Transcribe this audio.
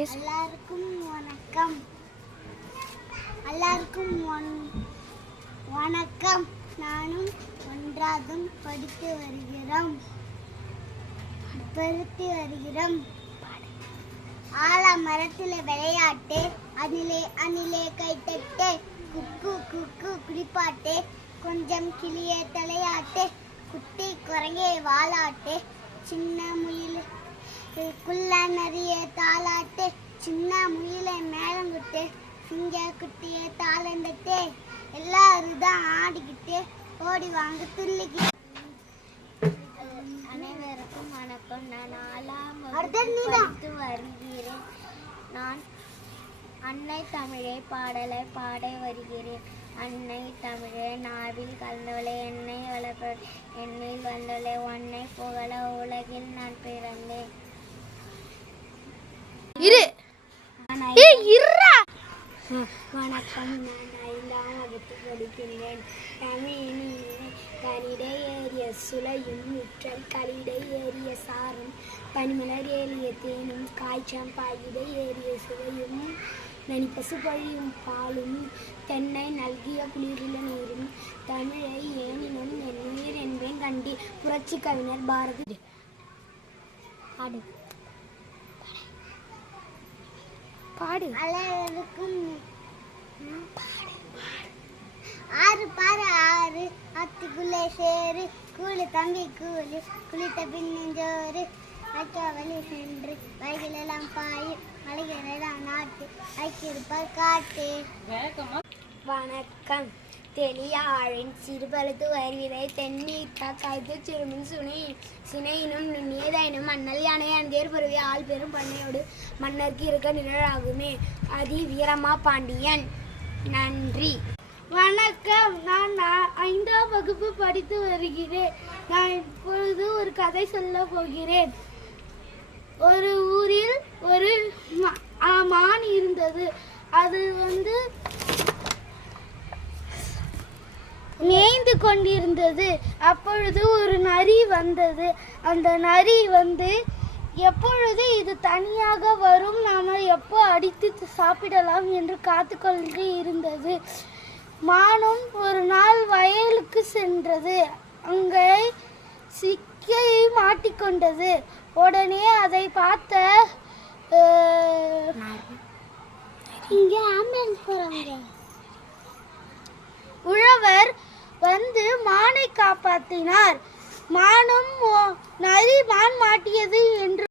எல்லாருக்கும் வணக்கம். எல்லாருக்கும் வணக்கம். நானும் ஒன்றாவது படித்து வருகிறோம். ஆலமரத்தில் விளையாட்டு, அணிலே கைத்தட்டு, குக்கு குக்கு குடிப்பாட்டு, கொஞ்சம் கிளியே தலையாட்டு, குட்டி குரங்கே வாலாட்டு, சின்ன முயல் குள்ள நிறைய தாளாட்டு, சின்ன முயலை மேலங்குட்டு, சிங்க குட்டிய தாளந்தட்டு, எல்லாரும் தான் ஆடிக்கிட்டு ஓடி வாங்க துள்ளிக்கிட்டு. அனைவருக்கும் வணக்கம். நான் 4ஆம் வகுப்பு படித்து வருகிறேன். நான் அன்னை தமிழே பாடலை பாட வருகிறேன். அன்னை தமிழே நாவில் கலந்தவளே, என்னை வளர்ப்ப என்னில் வந்தவளே, உன்னை புகழ உலகில் நான் பிறந்தேன். வணக்கம். நான் 5ஆம் வகுப்பு படிக்கின்றேன். தமிழினிலே கலிடை ஏறிய சுளையும், முற்றல் கலிடை ஏறிய சாரும், பனிமலர் ஏறிய தேனும், காய்ச்சம் பாயிடை ஏறிய சுவையும், நனிப்பசு பழியும் பாலும், தென்னை நல்கிய குளிரில நீரும், தமிழை ஏனினும் என் உயிர் என்பேன் கண்டி. புரட்சி கவிஞர் பாரதி. பாடு. அலைக்கும் ஆறு பாரு ஆறு, அத்திக்குள்ளே சேரு, கூலு தம்பி கூலு, குளித்த பின்னஞ்சோறு, வழி சென்று வயலெல்லாம் பாயு, மலைகளெல்லாம் நாட்டு, ஐக்கிருப்பார் காட்டு. வணக்கம். தெளியாழின் சிறுபழுத்து வருவிதை, தென்னீட்டா கைது சிறுமின் சினையினும் நுண்ணியதாயினும், மன்னல் யானை அந்தேர் பருவி ஆள் பெரும் பண்ணையோடு மன்னருக்கு இருக்க நிழலாகுமே. அதி வீரமா பாண்டியன். நன்றி. வணக்கம். நான் 5ஆம் வகுப்பு படித்து வருகிறேன். நான் இப்பொழுது ஒரு கதை சொல்ல போகிறேன். ஒரு ஊரில் ஒரு மான் இருந்தது. அது மேய்ந்து கொண்டிருந்தது. அப்பொழுது ஒரு நரி வந்தது. அந்த நரி எப்பொழுது இது தனியாக வரும், நாம் எப்போ அடித்து சாப்பிடலாம் என்று காத்து கொண்டு இருந்தது. மானும் ஒரு நாள் வயலுக்கு சென்றது. அங்கே சிக்கை மாட்டிக்கொண்டது. உடனே அதை பார்த்த உழவர் மானை காப்பாற்றினார். மானும் நரி மான் மாட்டியது என்று